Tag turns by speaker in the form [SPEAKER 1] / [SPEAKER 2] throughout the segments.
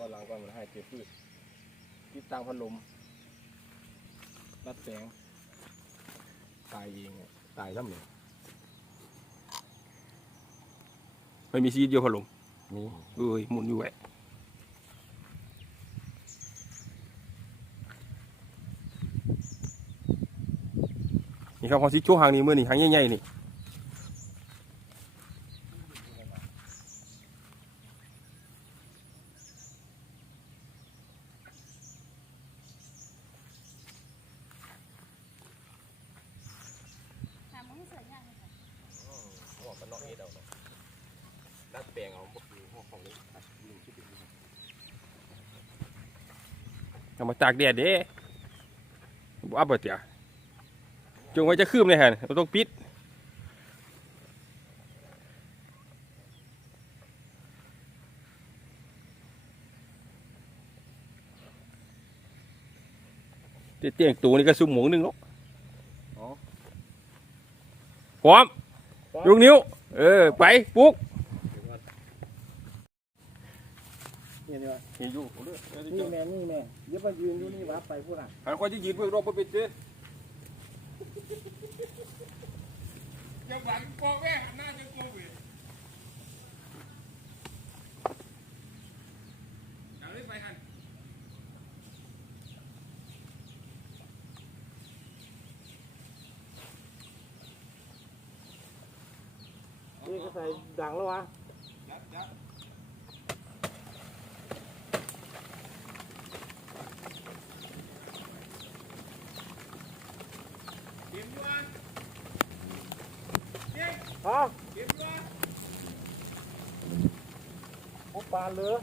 [SPEAKER 1] ก็ล้างก่อนมันให้เก็บพืชติดตั้งพัดลมรัดแสงตายเองอะตายแล้วเหมือน
[SPEAKER 2] ไม่มีซีดเดียวพัดลม
[SPEAKER 1] นี่
[SPEAKER 2] เอ้ยหมุนอยู่แหวะนี่ครับพอซิโชว์หางนี้มือนี่หางใหญ่ๆนี่
[SPEAKER 3] ทำให้สวยงามเลยค่ะ
[SPEAKER 1] หัวกันนอกนี้เดาเนาะรัดแป ลงเอาพวกนี้หัวของนี้ตัดยิงชิบอีกนะครับ
[SPEAKER 2] เอามาตากแดดเด้บ่อับบ่เตียจงไว้จะคืมเลยฮะเราต้องปิดเตียงตูนี่ก็ซุ่มหมูหนึงเนาะ
[SPEAKER 1] อ๋อ
[SPEAKER 2] พร้อมยกนิ้ว เออ ไป ปุ๊ก
[SPEAKER 1] นี่นี่วะ
[SPEAKER 2] นี่อยู่เด้อ
[SPEAKER 1] นี่แม่นี่แม่เดี๋ยวมายืนอยู่นี่วัดไปพูดอะ
[SPEAKER 2] อันคนที่ยืนเบื้องรอบบ่เป็นเด้จะหวังปอแม่หันหน้าจะโกวิดเอาเลยไปหัน
[SPEAKER 1] นี่ก็ใส่ดังแล้ววะ
[SPEAKER 2] ยัดยัดเก็บด้วยเก็บ
[SPEAKER 1] ฮะ
[SPEAKER 2] เก็บด้วย
[SPEAKER 1] ปุ๊บปาเลย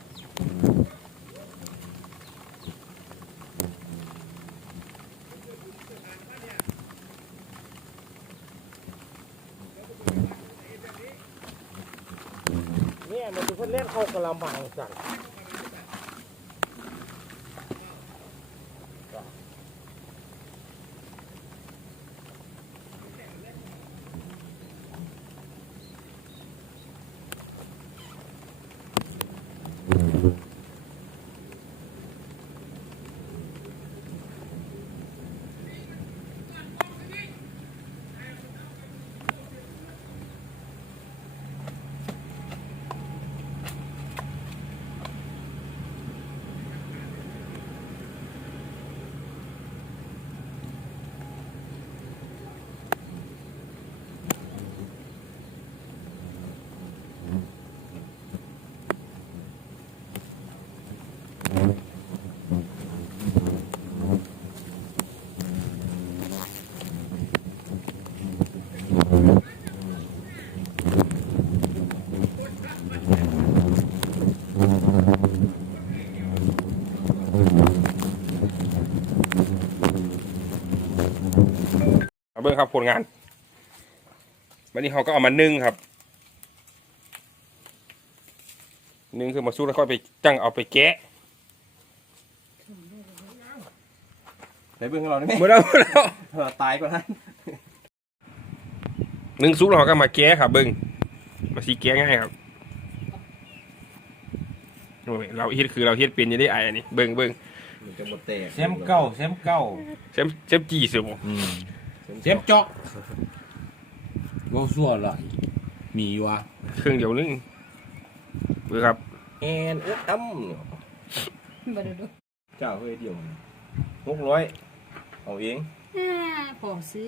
[SPEAKER 1] เนี่ยมันเป็นคนเล่นเข้ากระมังสั่น
[SPEAKER 2] เอาเบิ่งครับผลงาน วันนี้เขาก็เอามานึ่งครับ นึ่งคือมาสู้แล้วค่อยไปจังเอาไปแกะ
[SPEAKER 1] ไหนเบื้องของเราได้ไหม
[SPEAKER 2] เมื่อแล้วเมื่อแล้ว
[SPEAKER 1] เออตายก่อนนั้น
[SPEAKER 2] นึ่งซุปแล้วเขาก็มาแกะครับเบิ่งมาสีแกะง่ายครับโอ้ยเราเฮ็ดคือเราเฮ็ดเป็นอยังได้ไอ้อันนี้เบิ่งเบิ่ง
[SPEAKER 1] มันจะหมดแตก
[SPEAKER 4] เซมเก้าเซมเก้า
[SPEAKER 2] เซมเซมจีสิบ่
[SPEAKER 4] เซมจอกว่าสั่วละมีวะ
[SPEAKER 2] เครื่องเดียวนึงเบิ่งครับ
[SPEAKER 1] แอนเอ๊ะตั้ม
[SPEAKER 3] มาดูดู
[SPEAKER 1] เจ้าเฮ้ยเดียวหกร้อยเอาเอง
[SPEAKER 3] อ่าพอซื้อ